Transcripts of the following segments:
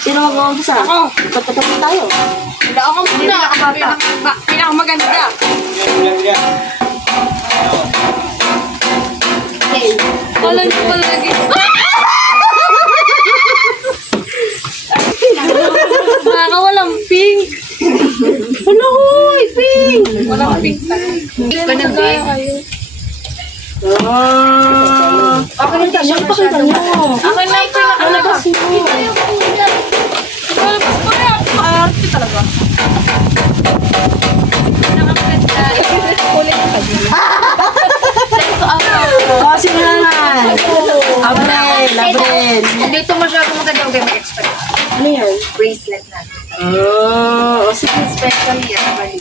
Sino mag-uumpisa? Ako. Pagkatapos tayo. Wala ako muna. Pinakamaganda. Kala niyo pala lagi. Nakakawalang pink. Ano ko? Pink! Walang pink talaga. Pink ba ng pink? Ako rin tayo. Pakita niyo. Ako na yung Palabas mo. arte talaga. Pinakamaganda. Kulit ka din. Sige naman. Abril. Dito masyado maganda. Huwag kayo mag-expect. Ano yan? Bracelet natin. Sige. Special yan. Balik.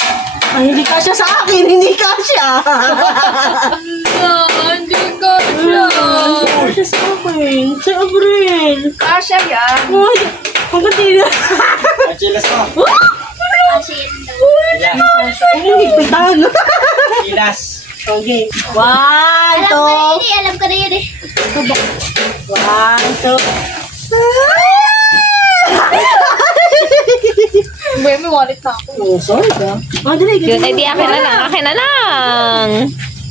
Ay, hindi ka siya sa akin. Hindi ka siya. Hindi ko siya. Hindi ka siya sa akin. Sa Abril. Kasha yan. Uy, ang gatina. Chilas mo. Ang higpitan. Chilas. Okay. 1, 2. Alam ko na yun eh. 1, 2. May wallet na ako. Oh, sorry ka. Dali. Yun, ay di akin na lang. Akin na lang.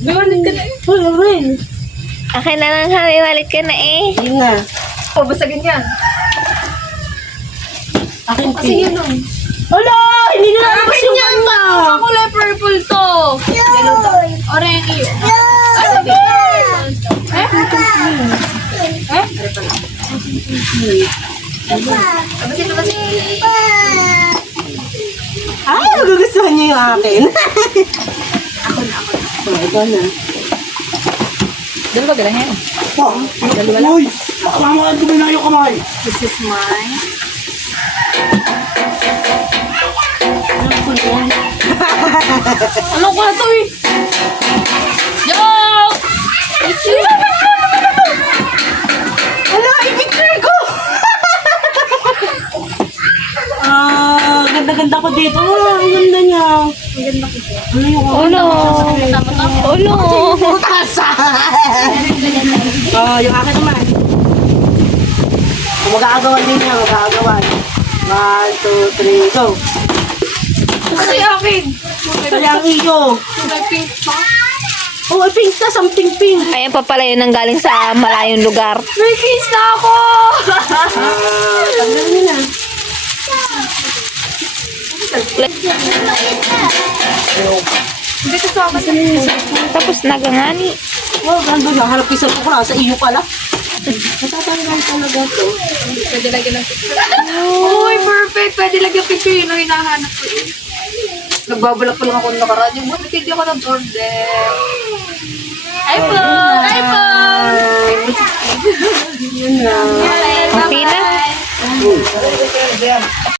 May wallet ka na eh. Uy, Abril. Akin na lang ha. May wallet ka na eh. Yun na. O, basta ganyan. Akin Kasi pink. yun o. Hala! Hindi na lalabas yung kanya. Ang kulay purple to. Yellow to. Orange yun. Ano ba? Ay, magugustuhan niyo yung akin. Ako na. Ito na. Dalawa gala yan. Uy! Mama, dumi na yung kamay. This is mine. Ano ko na to eh? Yo! Hala, i-picture ko! Ganda-ganda ko dito. Ang ganda niya. Ang ganda ko dito. Ano yung Ulo. Ulo. putasa? Yung akin naman. Mag-aagawan din niya, mag-aagawan. 1, 2, 3, go. Kasi akin. Kaya ang iyo. Kulay pink pa. Oh, ay pink ka, something pink. Ayan pa pala yun ang galing sa malayong lugar. May kiss na ako! Tanggal niyo na. Hindi ko sa akin. Tapos nagangani. Oh, ganda na. Harap isang ko sa iyo pala. Natatanggal talaga to. Pwede lagyan ng picture. Uy, perfect. Pwede lagyan picture. Yun ang hinahanap ko eh. Nagbabalak pa lang ako nakaraan. Yung buti hindi ako nag-order. iPhone! iPhone! Yun na. Okay na.